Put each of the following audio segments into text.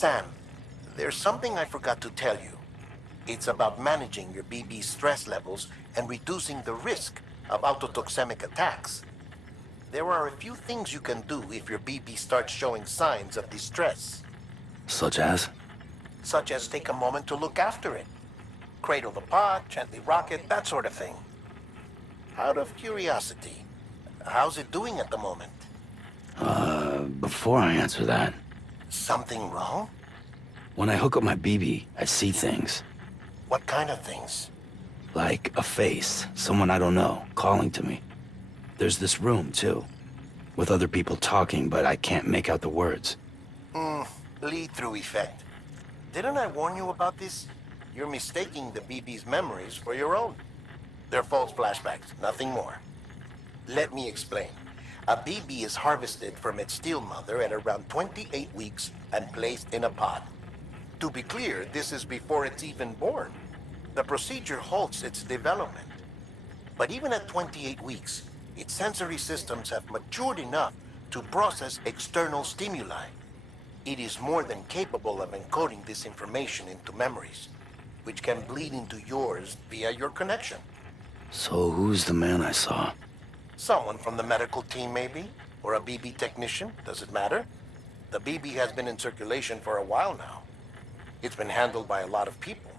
Sam, there's something I forgot to tell you. It's about managing your BB stress levels and reducing the risk of autotoxemic attacks. There are a few things you can do if your BB starts showing signs of distress. Such as? Such as take a moment to look after it. Cradle the pot, gently rock it, that sort of thing. Out of curiosity, how's it doing at the moment? Before I answer that... Something wrong? When I hook up my BB, I see things. What kind of things? Like a face, someone I don't know, calling to me. There's this room, too, with other people talking, but I can't make out the words. Lead-through effect. Didn't I warn you about this? You're mistaking the BB's memories for your own. They're false flashbacks, nothing more. Let me explain. A BB is harvested from its steel mother at around 28 weeks and placed in a pod. To be clear, this is before it's even born. The procedure halts its development. But even at 28 weeks, its sensory systems have matured enough to process external stimuli. It is more than capable of encoding this information into memories, which can bleed into yours via your connection. So who's the man I saw? Someone from the medical team, maybe? Or a BB technician? Does it matter? The BB has been in circulation for a while now. It's been handled by a lot of people.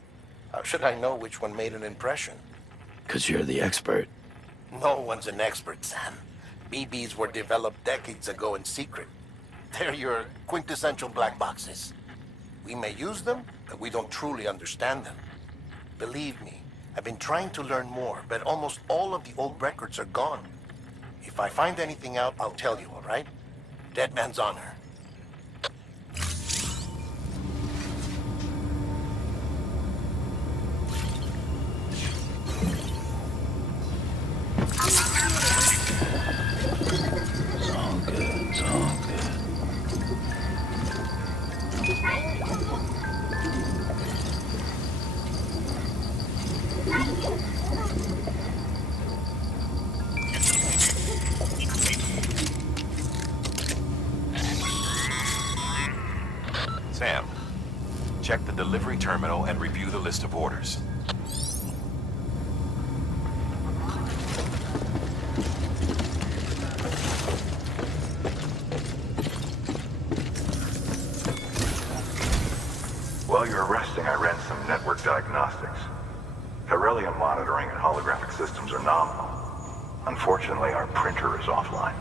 How should I know which one made an impression? 'Cause you're the expert. No one's an expert, Sam. BBs were developed decades ago in secret. They're your quintessential black boxes. We may use them, but we don't truly understand them. Believe me, I've been trying to learn more, but almost all of the old records are gone. If I find anything out, I'll tell you, all right? Dead man's honor. It's all good, it's all good. Sam, check the delivery terminal and review the list of orders. While you're resting, I ran some network diagnostics. Beryllium monitoring and holographic systems are nominal. Unfortunately, our printer is offline.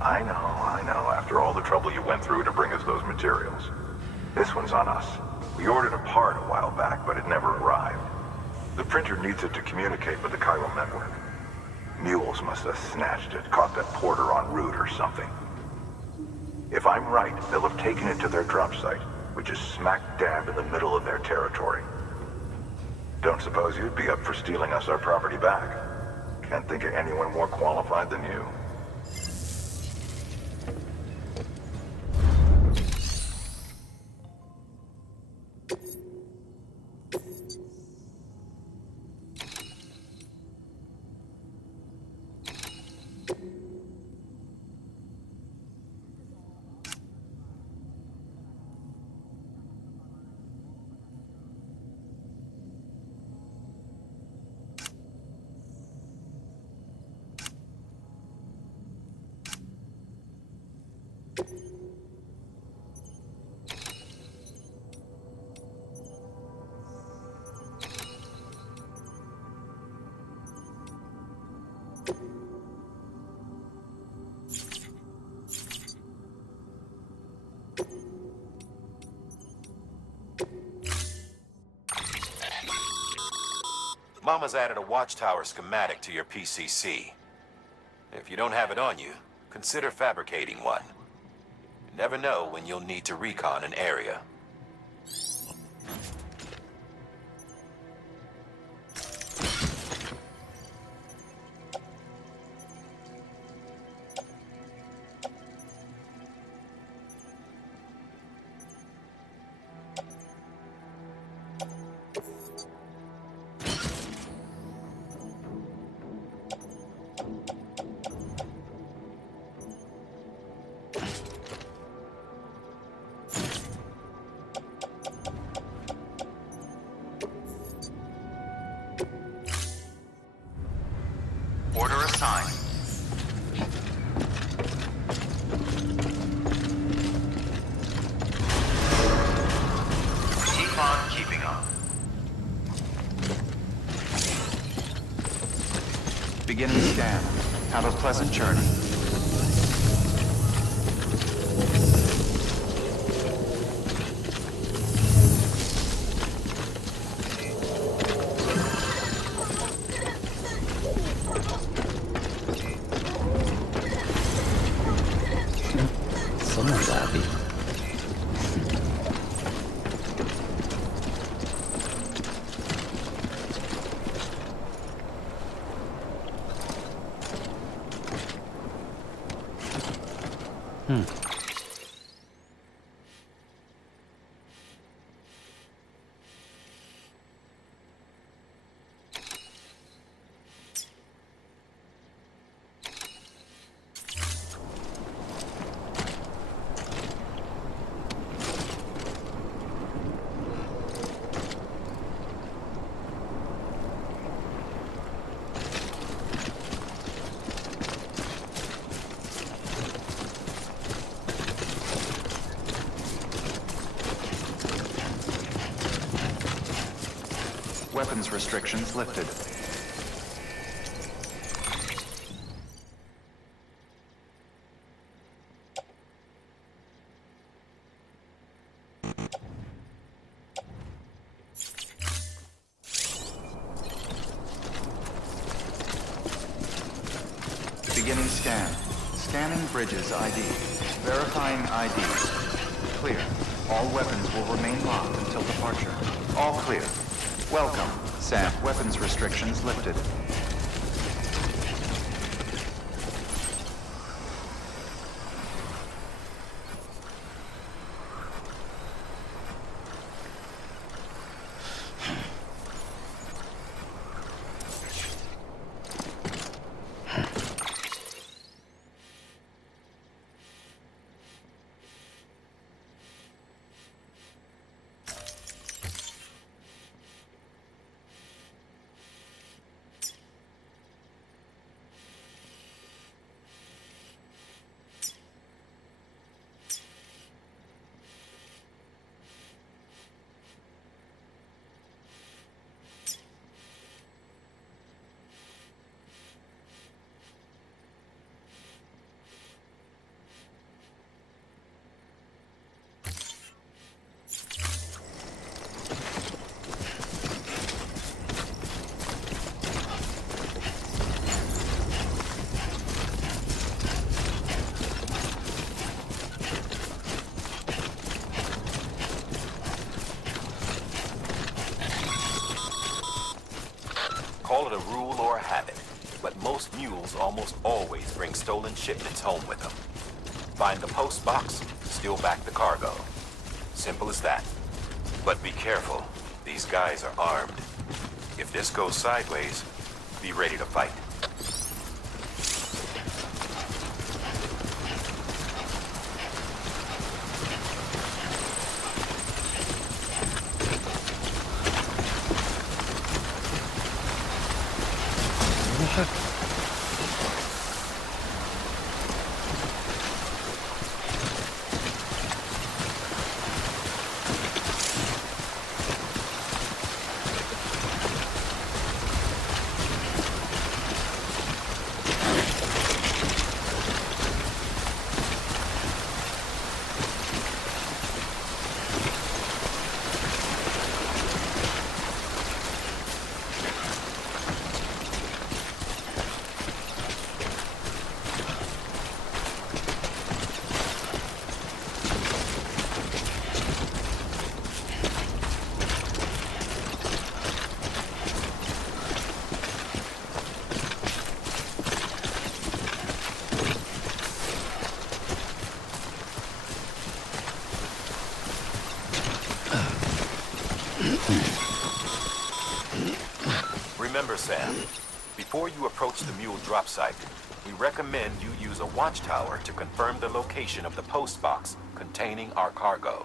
I know, after all the trouble you went through to bring us those materials. This one's on us. We ordered a part a while back, but it never arrived. The printer needs it to communicate with the chiral network. Mules must have snatched it, caught that porter en route or something. If I'm right, they'll have taken it to their drop site, which is smack dab in the middle of their territory. Don't suppose you'd be up for stealing us our property back? Can't think of anyone more qualified than you. Mama's added a watchtower schematic to your PCC. If you don't have it on you, consider fabricating one. You never know when you'll need to recon an area. Beginning scan. Have a pleasant journey. Someone's happy. Weapons restrictions lifted. Beginning scan. Scanning bridges ID. Verifying IDs. Clear. All weapons will remain locked until departure. All clear. Welcome, Sam. Weapons restrictions lifted. Call it a rule or a habit, but most mules almost always bring stolen shipments home with them. Find the post box, steal back the cargo. Simple as that. But be careful. These guys are armed. If this goes sideways, be ready to fight. Remember, Sam, before you approach the mule drop site, we recommend you use a watchtower to confirm the location of the post box containing our cargo.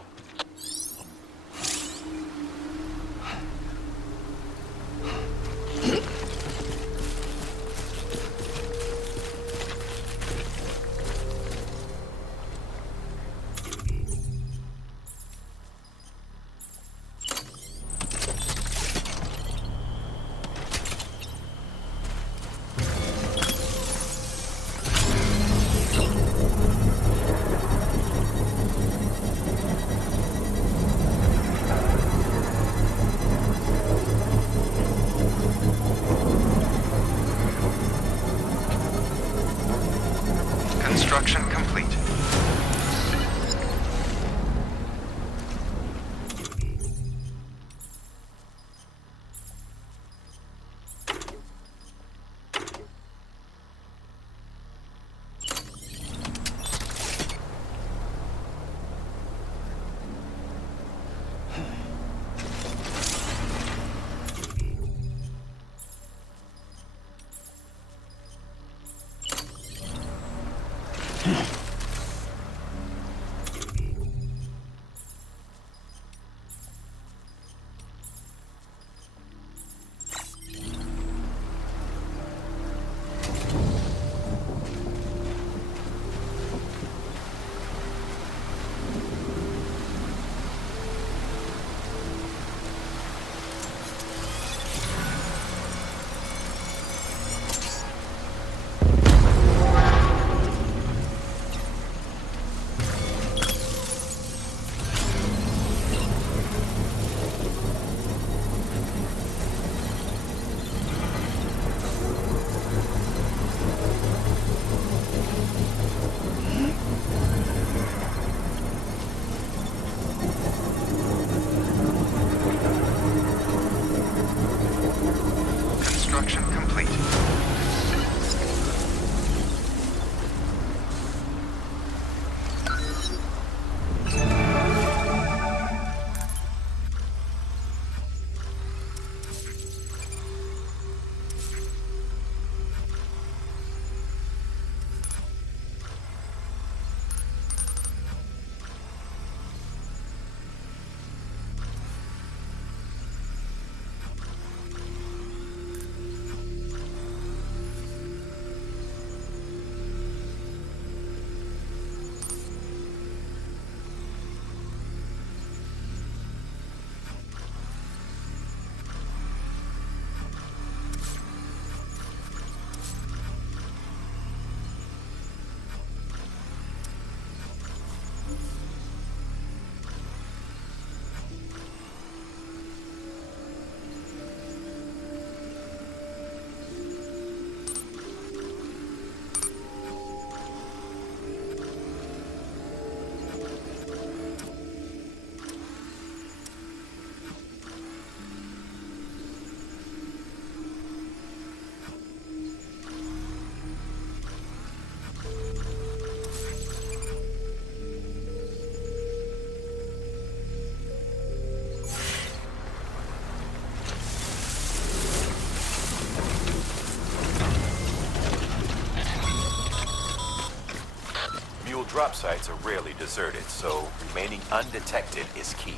drop sites are rarely deserted, so remaining undetected is key.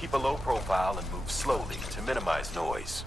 Keep a low profile and move slowly to minimize noise.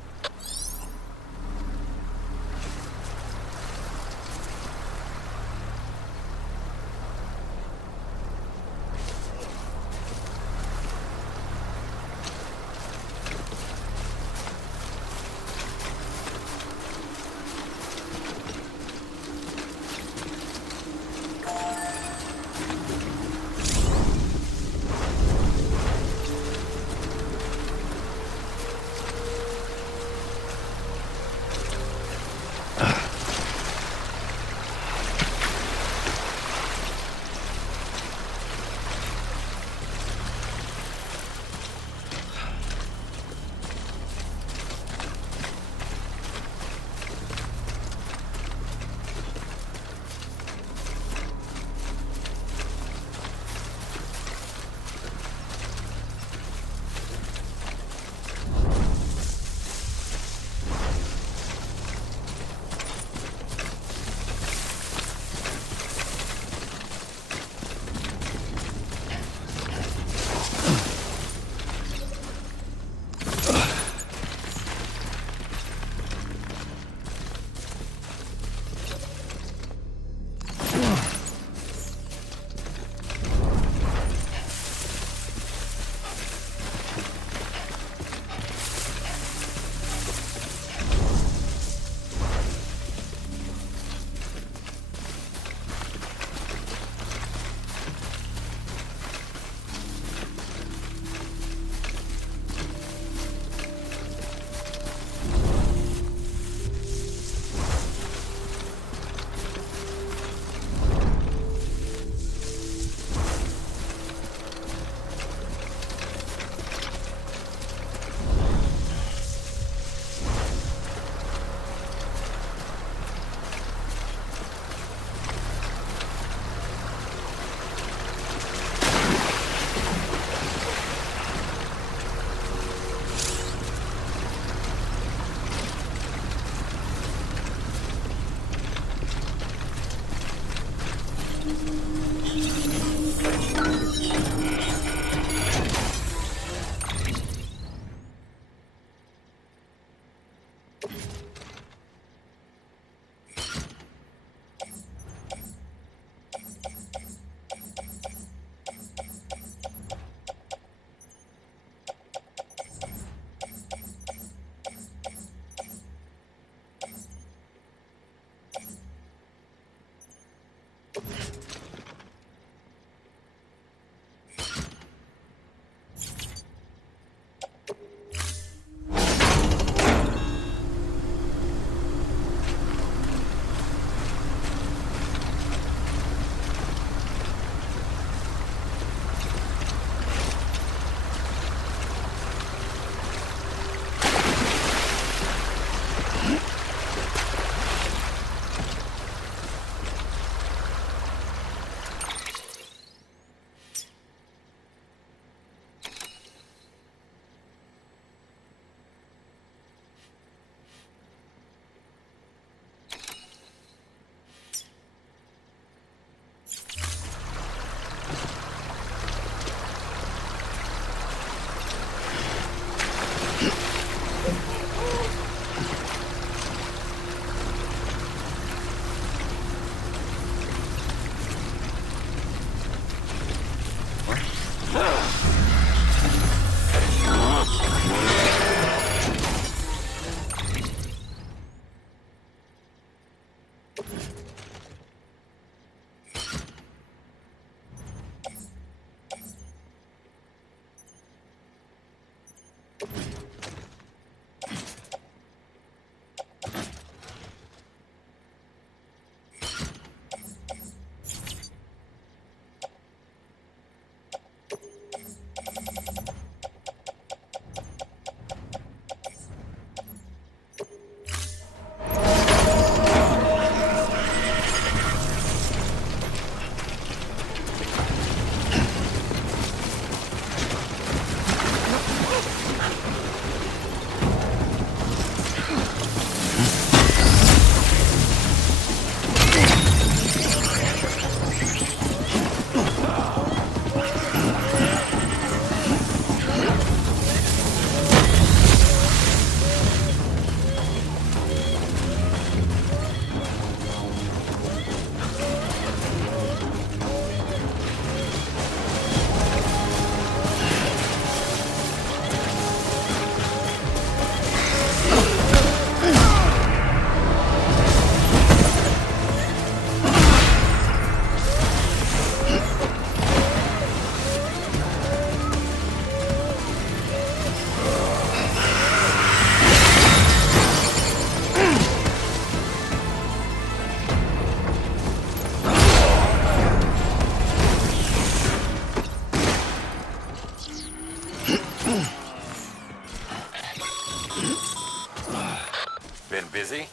busy?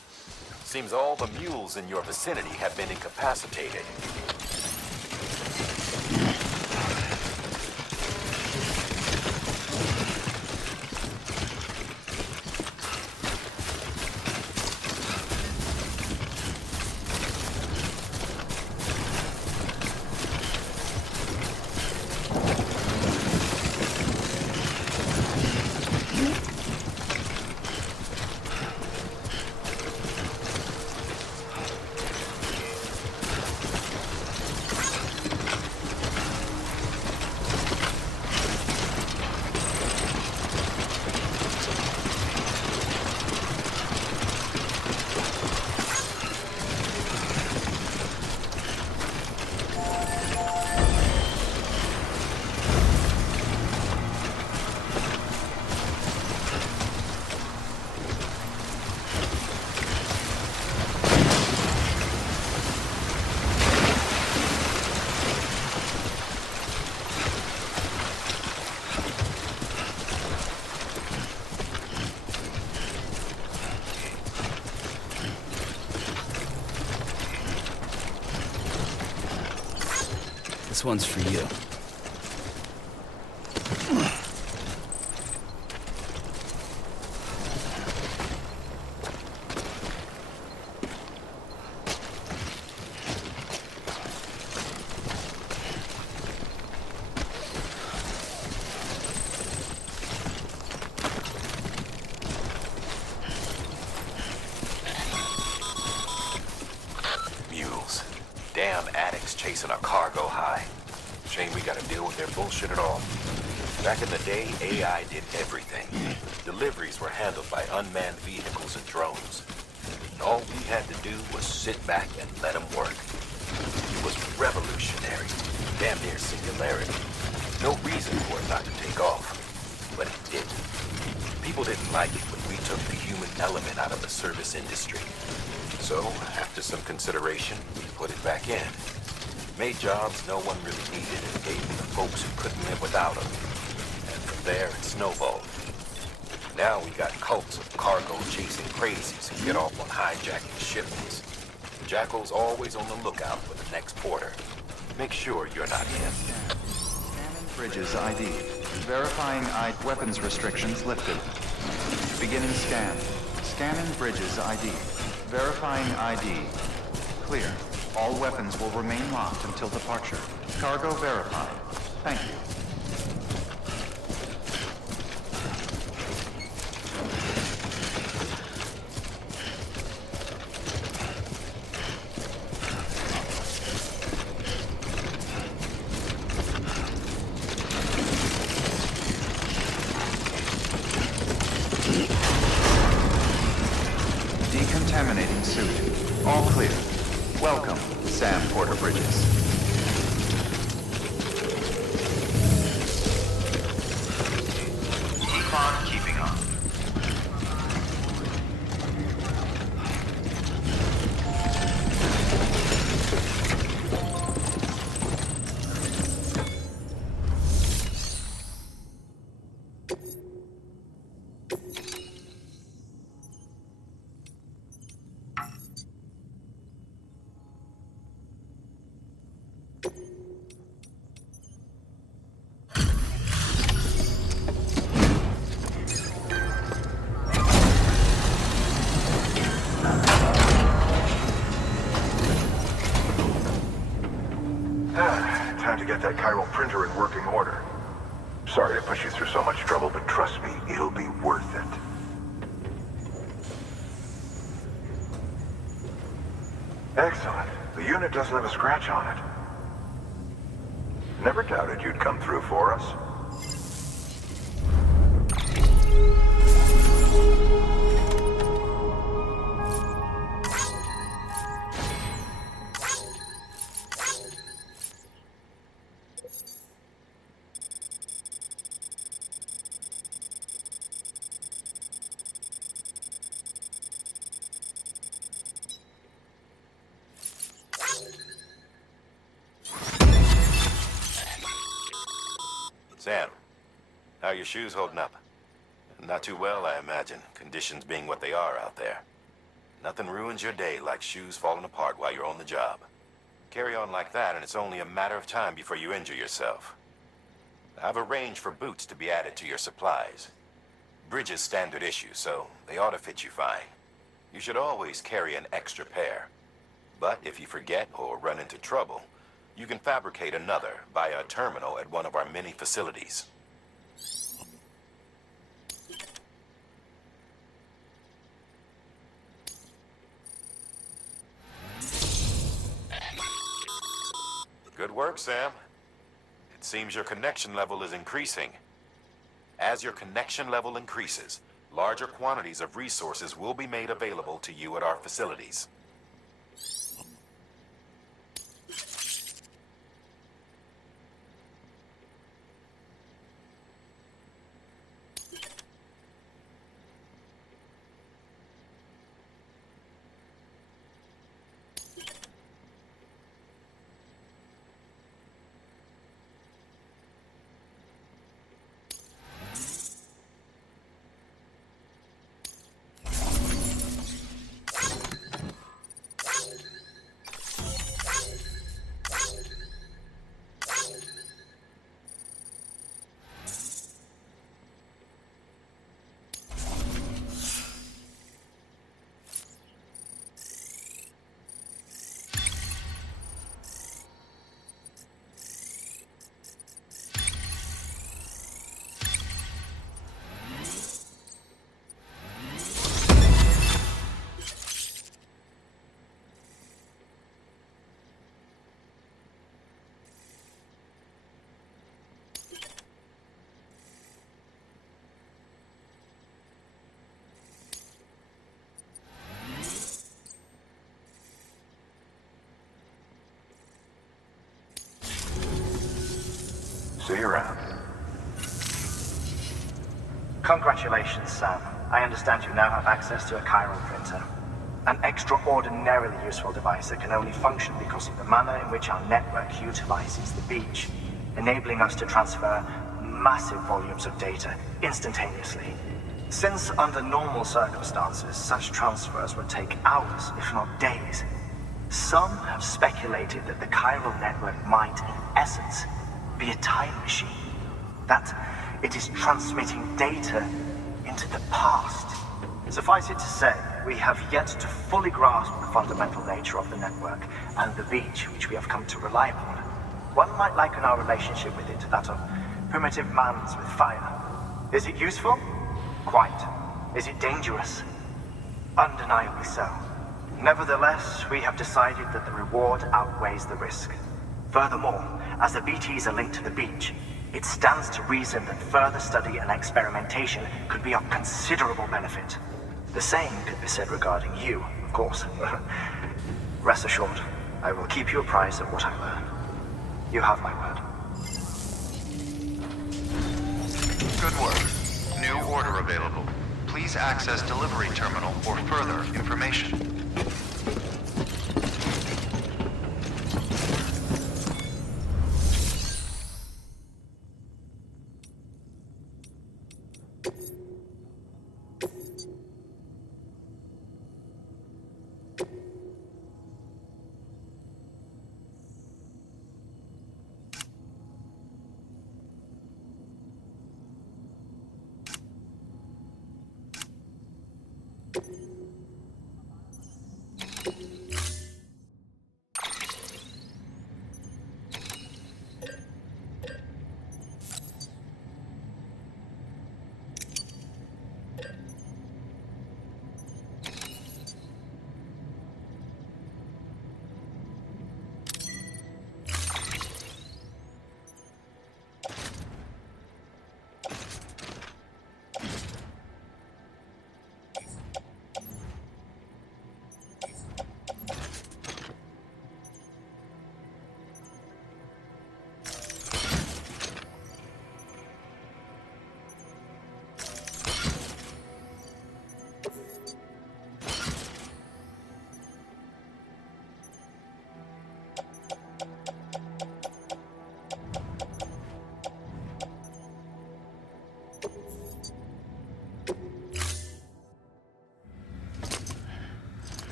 Seems all the mules in your vicinity have been incapacitated. This one's for you. Mules. Damn addicts chasing a cargo high. Shame we gotta deal with their bullshit at all. Back in the day, AI did everything. Deliveries were handled by unmanned vehicles and drones. And all we had to do was sit back and let them work. It was revolutionary. Damn near singularity. No reason for it not to take off. But it did. People didn't like it when we took the human element out of the service industry. So, after some consideration, we put it back in. Made jobs no one really needed and gave them to folks who couldn't live without them. And from there, it snowballed. Now we got cults of cargo-chasing crazies who get off on hijacking shipments. Jackal's always on the lookout for the next porter. Make sure you're not him. Scanning bridges ID. Verifying weapons restrictions lifted. Beginning scan. Scanning bridges ID. Verifying ID. Clear. All weapons will remain locked until departure. Cargo verified. Thank you. Decontaminating suit. All clear. Welcome, Sam Porter Bridges. Keep on keeping on. Time to get that chiral printer in working order. Sorry to put you through so much trouble, but trust me, it'll be worth it. Excellent. The unit doesn't have a scratch on it. Never doubted you'd come through for us. Sam, how are your shoes holding up? Not too well, I imagine, conditions being what they are out there. Nothing ruins your day like shoes falling apart while you're on the job. Carry on like that and it's only a matter of time before you injure yourself. I've arranged for boots to be added to your supplies. Bridges standard issue, so they ought to fit you fine. You should always carry an extra pair. But if you forget or run into trouble, you can fabricate another via a terminal at one of our many facilities. Good work, Sam. It seems your connection level is increasing. As your connection level increases, larger quantities of resources will be made available to you at our facilities. See you around. Congratulations, Sam. I understand you now have access to a chiral printer. An extraordinarily useful device that can only function because of the manner in which our network utilizes the beach, enabling us to transfer massive volumes of data instantaneously. Since under normal circumstances, such transfers would take hours, if not days, some have speculated that the chiral network might, in essence, be a time machine. That it is transmitting data into the past. Suffice it to say, we have yet to fully grasp the fundamental nature of the network and the beach which we have come to rely upon. One might liken our relationship with it to that of primitive mans with fire. Is it useful? Quite. Is it dangerous? Undeniably so. Nevertheless, we have decided that the reward outweighs the risk. Furthermore, as the BTs are linked to the beach, it stands to reason that further study and experimentation could be of considerable benefit. The same could be said regarding you, of course. Rest assured, I will keep you apprised of what I learn. You have my word. Good work. New order available. Please access delivery terminal for further information.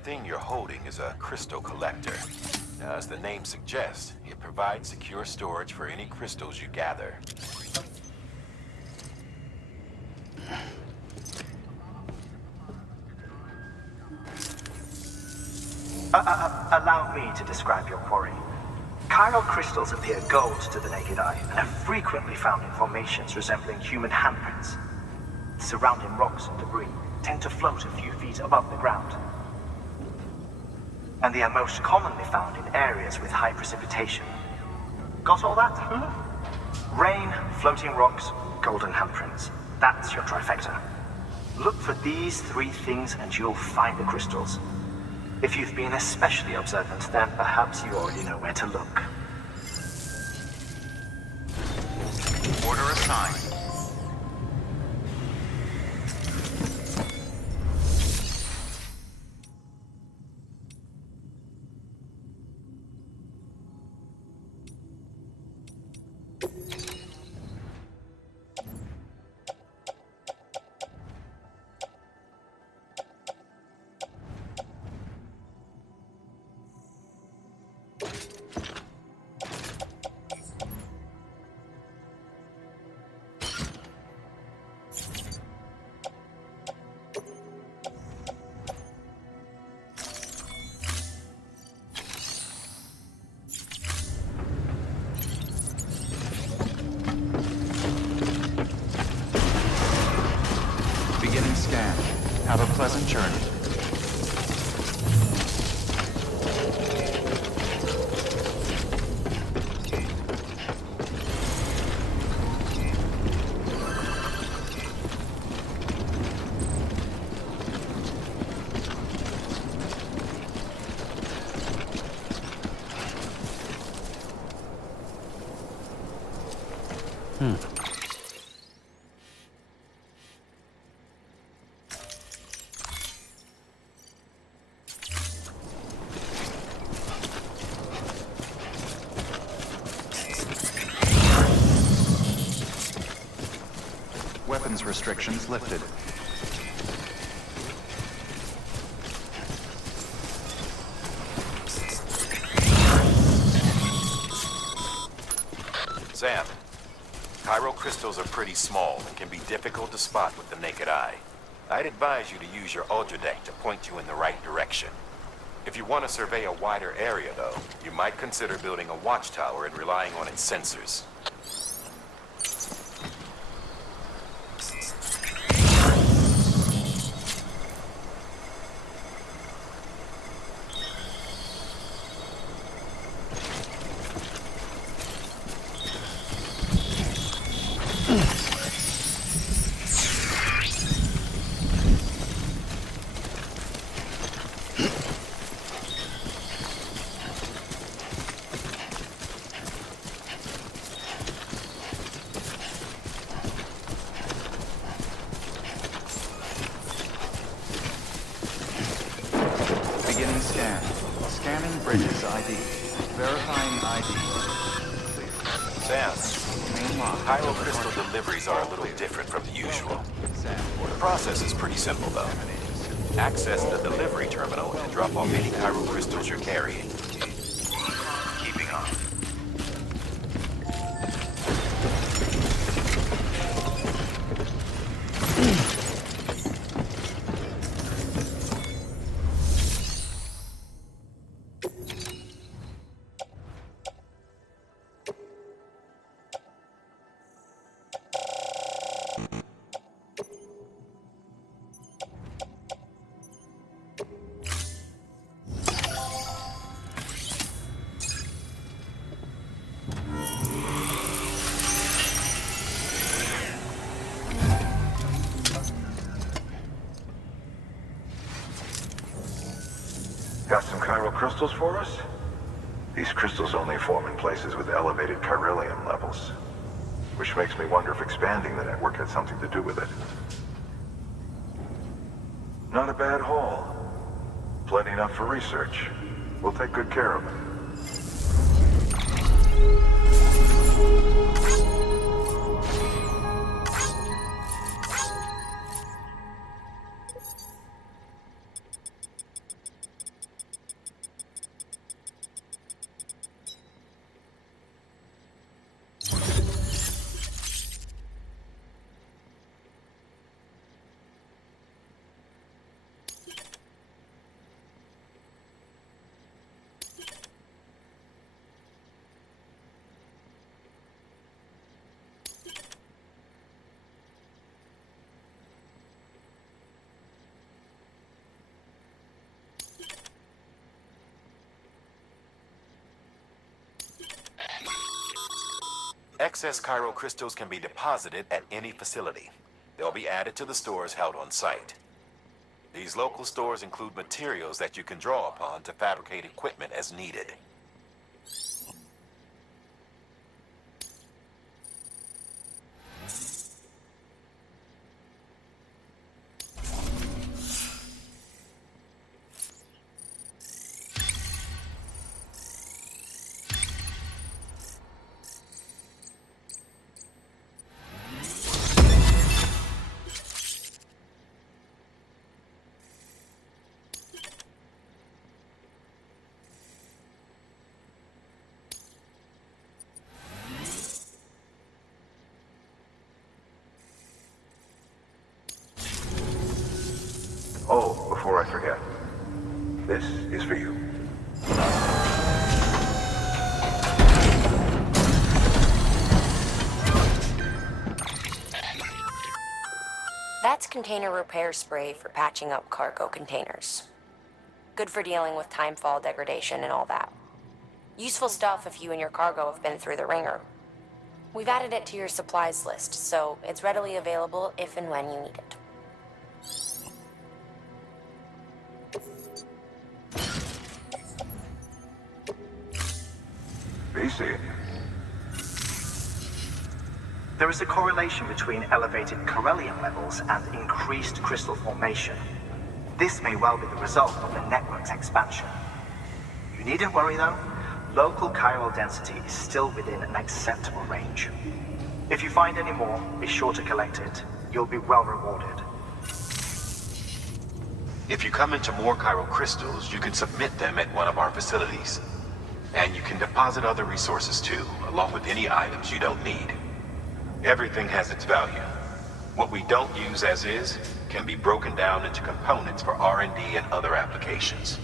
That thing you're holding is a crystal collector. Now, as the name suggests, it provides secure storage for any crystals you gather. Allow me to describe your quarry. Chiral crystals appear gold to the naked eye and are frequently found in formations resembling human handprints. Surrounding rocks and debris tend to float a few feet above the ground. And they are most commonly found in areas with high precipitation. Got all that? Rain, floating rocks, golden handprints. That's your trifecta. Look for these three things and you'll find the crystals. If you've been especially observant, then perhaps you already know where to look. Order assigned. Beginning scan. Have a pleasant journey. Weapons restrictions lifted. Sam, chiral crystals are pretty small and can be difficult to spot with the naked eye. I'd advise you to use your ultradeck to point you in the right direction. If you want to survey a wider area, though, you might consider building a watchtower and relying on its sensors. Beginning scan. Scanning bridges ID. Verifying ID. Clear. Sam, Main lock. chiral crystal deliveries are a little different from the usual. Sam. The process is pretty simple, though. Access the delivery terminal and drop off any chiral crystals you're carrying. Keeping on. Got some chiral crystals for us? These crystals only form in places with elevated chiralium levels, which makes me wonder if expanding the network had something to do with it. Not a bad haul. Plenty enough for research. We'll take good care of it. Excess Chiral Crystals can be deposited at any facility. They'll be added to the stores held on site. These local stores include materials that you can draw upon to fabricate equipment as needed. Oh, before I forget, this is for you. That's container repair spray for patching up cargo containers. Good for dealing with timefall degradation and all that. Useful stuff if you and your cargo have been through the ringer. We've added it to your supplies list, so it's readily available if and when you need it. BC. There is a correlation between elevated Chiralium levels and increased crystal formation. This may well be the result of the network's expansion. You needn't worry though. Local chiral density is still within an acceptable range. If you find any more, be sure to collect it. You'll be well rewarded. If you come into more chiral crystals, you can submit them at one of our facilities. And you can deposit other resources too, along with any items you don't need. Everything has its value. What we don't use as is can be broken down into components for R&D and other applications.